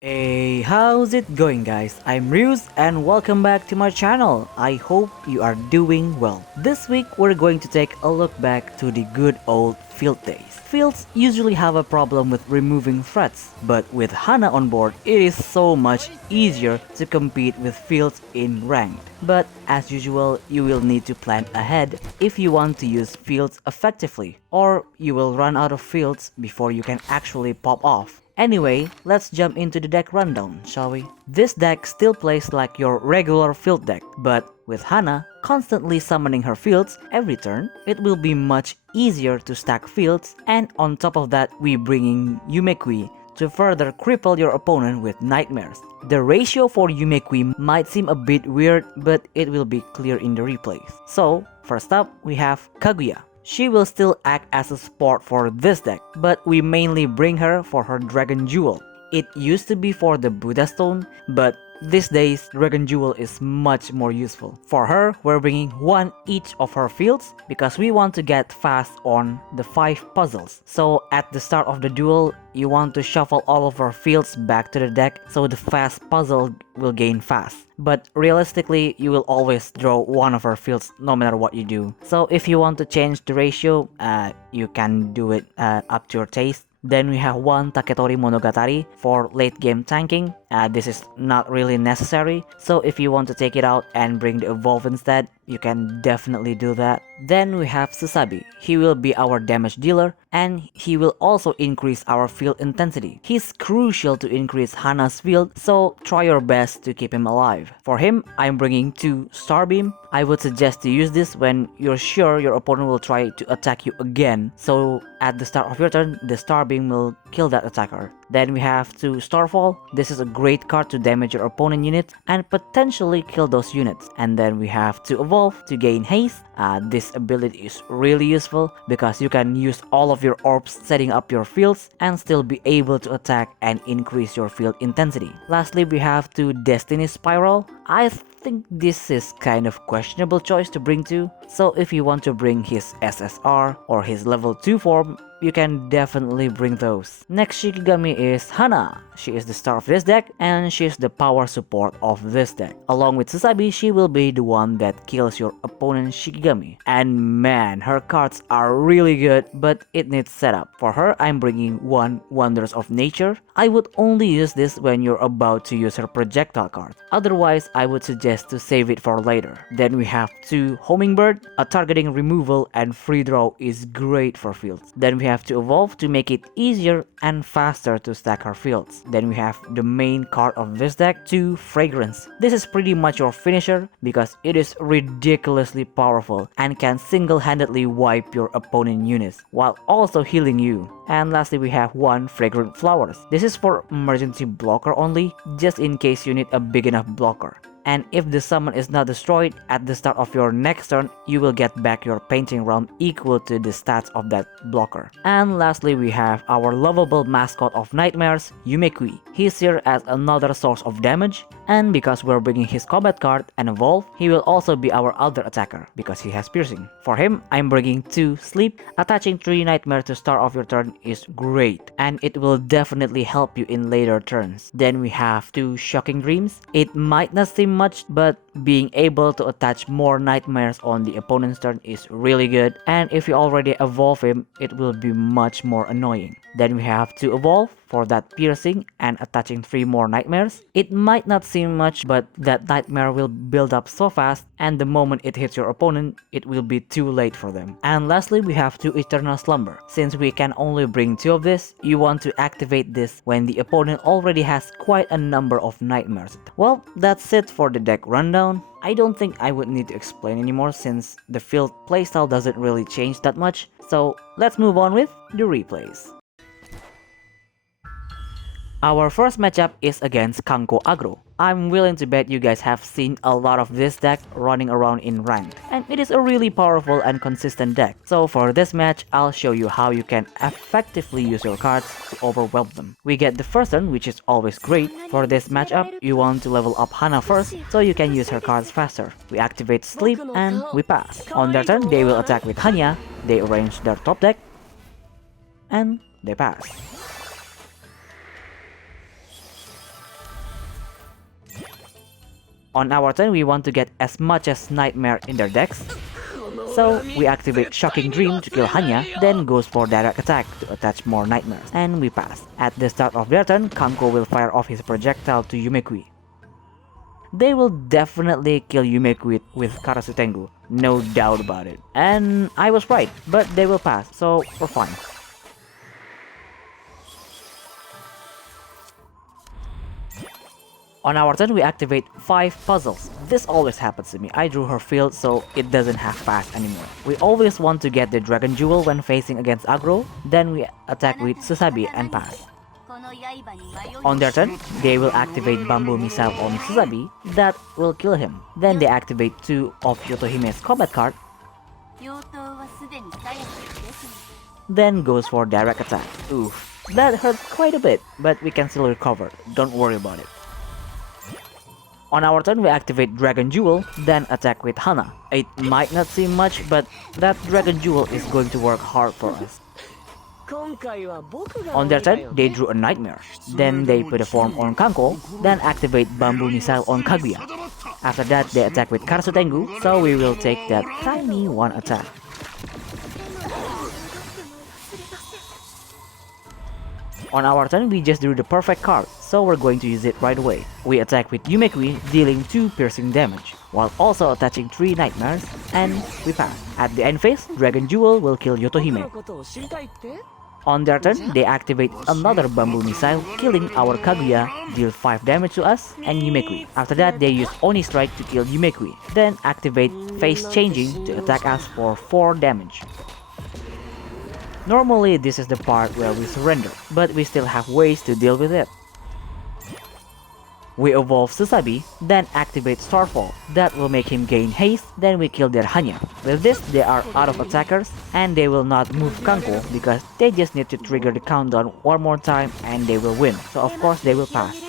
Hey, how's it going guys? I'm Ryuz and welcome back to my channel. I hope you are doing well. This week we're going to take a look back to the good old field days. Fields usually have a problem with removing threats, but with Hana on board it is so much easier to compete with fields in ranked. But as usual, you will need to plan ahead if you want to use fields effectively, or you will run out of fields before you can actually pop off. Anyway, let's jump into the deck rundown, shall we? This deck still plays like your regular field deck, but with Hana constantly summoning her fields every turn, it will be much easier to stack fields, and on top of that we bringing Yumekui to further cripple your opponent with nightmares. The ratio for Yumekui might seem a bit weird, but it will be clear in the replays. So, first up we have Kaguya. She will still act as a support for this deck, but we mainly bring her for her Dragon Jewel. It used to be for the Buddha Stone, but these days Dragon Jewel is much more useful. For her, we're bringing one each of her fields because we want to get fast on the 5 puzzles. So at the start of the duel, you want to shuffle all of her fields back to the deck so the fast puzzle will gain fast. But realistically, you will always draw one of her fields no matter what you do. So if you want to change the ratio, you can do it up to your taste. Then we have one Taketori Monogatari for late game tanking. This is not really necessary, so if you want to take it out and bring the evolve instead, you can definitely do that. Then we have Susabi. He will be our damage dealer, and he will also increase our field intensity. He's crucial to increase Hana's field, so try your best to keep him alive. For him, I'm bringing 2 Starbeam. I would suggest to use this when you're sure your opponent will try to attack you again, so at the start of your turn, the Starbeam will kill that attacker. Then we have 2 Starfall. This is a great card to damage your opponent units and potentially kill those units. And then we have 2 Evolve to gain haste. This ability is really useful because you can use all of your orbs setting up your fields and still be able to attack and increase your field intensity. Lastly, we have 2 Destiny Spiral. I think this is kind of questionable choice to bring to, so if you want to bring his SSR or his level 2 form, you can definitely bring those. Next Shikigami is Hana. She is the star of this deck and she is the power support of this deck. Along with Susabi, she will be the one that kills your opponent's Shikigami. And man, her cards are really good, but it needs setup. For her, I'm bringing 1 Wonders of Nature. I would only use this when you're about to use her projectile card. Otherwise, I would suggest to save it for later. Then we have 2 Hummingbird. A targeting removal and free draw is great for fields. Then we have to evolve to make it easier and faster to stack her fields. Then we have the main card of this deck, 2 Fragrance. This is pretty much your finisher because it is ridiculously powerful and can single-handedly wipe your opponent units while also healing you. And lastly, we have 1 Fragrant Flowers. This is for emergency blocker only, just in case you need a big enough blocker. And if the summon is not destroyed at the start of your next turn, you will get back your painting realm equal to the stats of that blocker. And lastly, we have our lovable mascot of nightmares, Yumekui. He's here as another source of damage, and because we're bringing his combat card and evolve, he will also be our other attacker because he has piercing. For him, I'm bringing 2 Sleep. Attaching 3 nightmare to start of your turn is great, and it will definitely help you in later turns. Then we have 2 Shocking Dreams. It might not seem much, but being able to attach more nightmares on the opponent's turn is really good, and if you already evolve him, it will be much more annoying. Then we have to evolve for that piercing and attaching 3 more nightmares. It might not seem much, but that nightmare will build up so fast, and the moment it hits your opponent, it will be too late for them. And lastly, we have 2 Eternal Slumber. Since we can only bring 2 of this, you want to activate this when the opponent already has quite a number of nightmares. Well, that's it for the deck rundown. I don't think I would need to explain anymore since the field playstyle doesn't really change that much, so let's move on with the replays. Our first matchup is against Kanko Aggro. I'm willing to bet you guys have seen a lot of this deck running around in ranked, and it is a really powerful and consistent deck. So for this match, I'll show you how you can effectively use your cards to overwhelm them. We get the first turn, which is always great. For this matchup, you want to level up Hana first, so you can use her cards faster. We activate Sleep and we pass. On their turn, they will attack with Hanya. They arrange their top deck, and they pass. On our turn, we want to get as much as Nightmare in their decks. So we activate Shocking Dream to kill Hana, then goes for direct attack to attach more Nightmares, and we pass. At the start of their turn, Kanko will fire off his projectile to Yumekui. They will definitely kill Yumekui with Karasutengu, no doubt about it. And I was right, but they will pass, so we're fine. On our turn, we activate 5 puzzles. This always happens to me. I drew her field, so it doesn't have pass anymore. We always want to get the Dragon Jewel when facing against Aggro, then we attack with Susabi and pass. On their turn, they will activate Bamboo Missile on Susabi, that will kill him. Then they activate 2 of Yotohime's combat card, then goes for direct attack. Oof, that hurt quite a bit, but we can still recover, don't worry about it. On our turn, we activate Dragon Jewel, then attack with Hana. It might not seem much, but that Dragon Jewel is going to work hard for us. On their turn, they drew a Nightmare. Then they put a form on Kanko, then activate Bamboo Missile on Kaguya. After that, they attack with Karasutengu, so we will take that tiny one attack. On our turn, we just drew the perfect card, so we're going to use it right away. We attack with Yumekui, dealing 2 piercing damage, while also attaching 3 Nightmares, and we pass. At the end phase, Dragon Jewel will kill Yotohime. On their turn, they activate another Bamboo Missile, killing our Kaguya, deal 5 damage to us, and Yumekui. After that, they use Oni Strike to kill Yumekui, then activate Phase Changing to attack us for 4 damage. Normally, this is the part where we surrender, but we still have ways to deal with it. We evolve Susabi, then activate Starfall, that will make him gain haste, then we kill their Hana. With this, they are out of attackers, and they will not move Kanko because they just need to trigger the countdown one more time and they will win, so of course they will pass.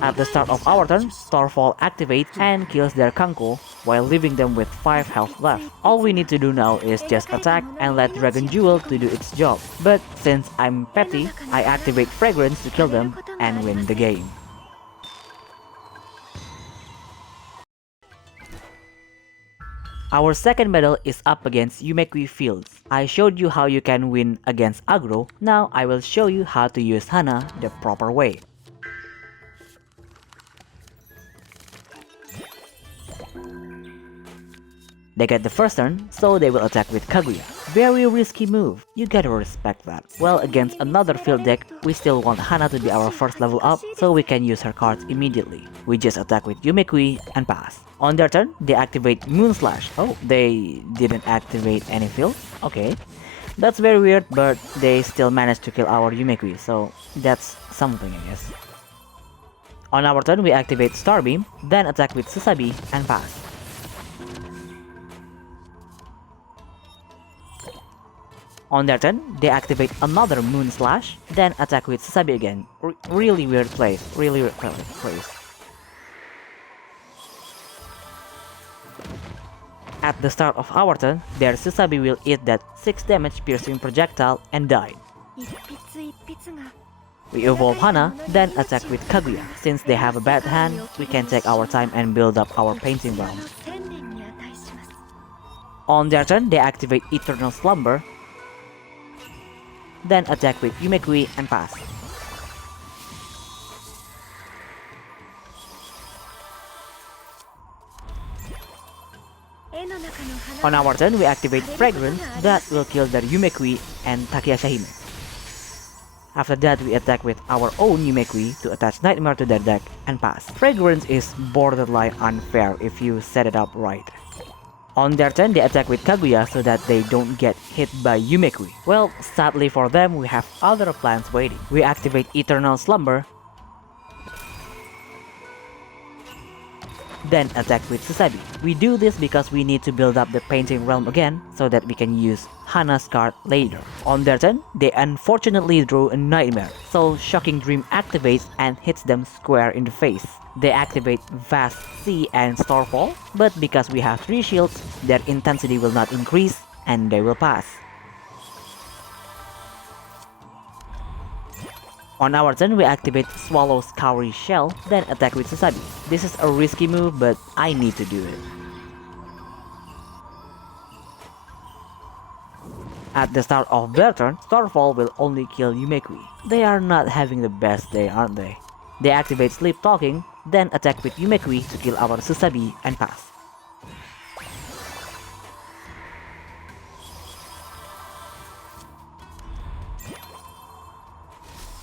At the start of our turn, Starfall activates and kills their Kanko while leaving them with 5 health left. All we need to do now is just attack and let Dragon Jewel to do its job. But since I'm petty, I activate Fragrance to kill them and win the game. Our second battle is up against Yumekui Field. I showed you how you can win against Aggro, now I will show you how to use Hana the proper way. They get the first turn, so they will attack with Kaguya. Very risky move, you gotta respect that. Well, against another field deck, we still want Hana to be our first level up, so we can use her cards immediately. We just attack with Yumekui and pass. On their turn, they activate Moon Slash. Oh, they didn't activate any field? Okay. That's very weird, but they still managed to kill our Yumekui, so that's something, I guess. On our turn, we activate Starbeam, then attack with Susabi and pass. On their turn, they activate another Moon Slash, then attack with Susabi again. Really weird place, really weird place. At the start of our turn, their Susabi will eat that 6 damage piercing projectile and die. We evolve Hana, then attack with Kaguya. Since they have a bad hand, we can take our time and build up our painting realm. On their turn, they activate Eternal Slumber, then attack with Yumekui and pass. On our turn, we activate Fragrance, that will kill their Yumekui and Takeyashahime. After that, we attack with our own Yumekui to attach Nightmare to their deck and pass. Fragrance is borderline unfair if you set it up right. On their turn, they attack with Kaguya so that they don't get hit by Yumekui. Well, sadly for them, we have other plans waiting. We activate Eternal Slumber, then attack with Susabi. We do this because we need to build up the painting realm again so that we can use Hana's card later. On their turn, they unfortunately drew a Nightmare, so Shocking Dream activates and hits them square in the face. They activate Vast Sea and Starfall, but because we have 3 shields, their intensity will not increase and they will pass. On our turn, we activate Swallow's Cowrie Shell, then attack with Susabi. This is a risky move, but I need to do it. At the start of their turn, Starfall will only kill Yumekui. They are not having the best day, aren't they? They activate Sleep Talking, then attack with Yumekui to kill our Susabi and pass.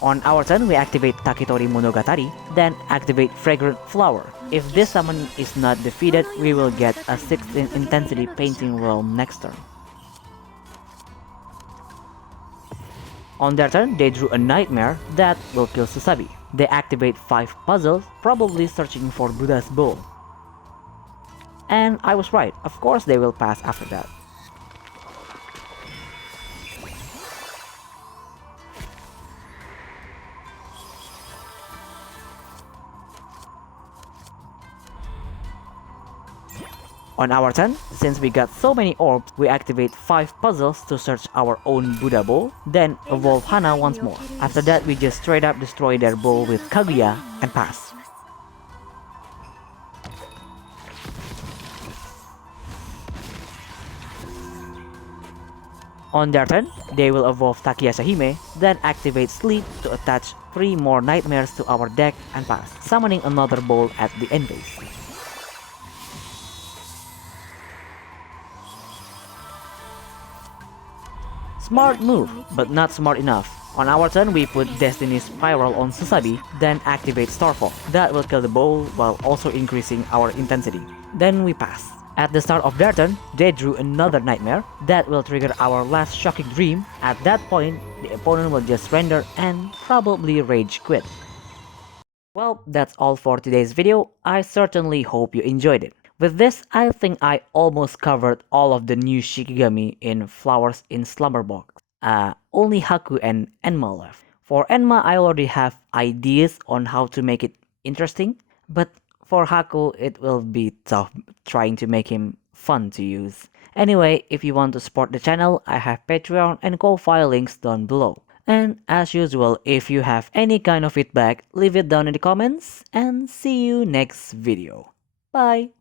On our turn, we activate Takitori Monogatari, then activate Fragrant Flower. If this summon is not defeated, we will get a 16 intensity Painting Realm next turn. On their turn, they drew a Nightmare that will kill Susabi. They activate 5 puzzles, probably searching for Buddha's Bowl. And I was right, of course they will pass after that. On our turn, since we got so many orbs, we activate 5 puzzles to search our own Buddha bowl, then evolve Hana once more. After that, we just straight up destroy their bowl with Kaguya and pass. On their turn, they will evolve Takiya Hime, then activate Sleep to attach 3 more nightmares to our deck and pass, summoning another bowl at the end phase. Smart move, but not smart enough. On our turn, we put Destiny's Spiral on Susabi, then activate Starfall. That will kill the bowl while also increasing our intensity. Then we pass. At the start of their turn, they drew another Nightmare. That will trigger our last Shocking Dream. At that point, the opponent will just surrender and probably rage quit. Well, that's all for today's video. I certainly hope you enjoyed it. With this, I think I almost covered all of the new Shikigami in Flowers in Slumber Box. Only Haku and Enma left. For Enma, I already have ideas on how to make it interesting, but for Haku, it will be tough trying to make him fun to use. Anyway, if you want to support the channel, I have Patreon and Ko-Fi links down below. And as usual, if you have any kind of feedback, leave it down in the comments, and see you next video. Bye!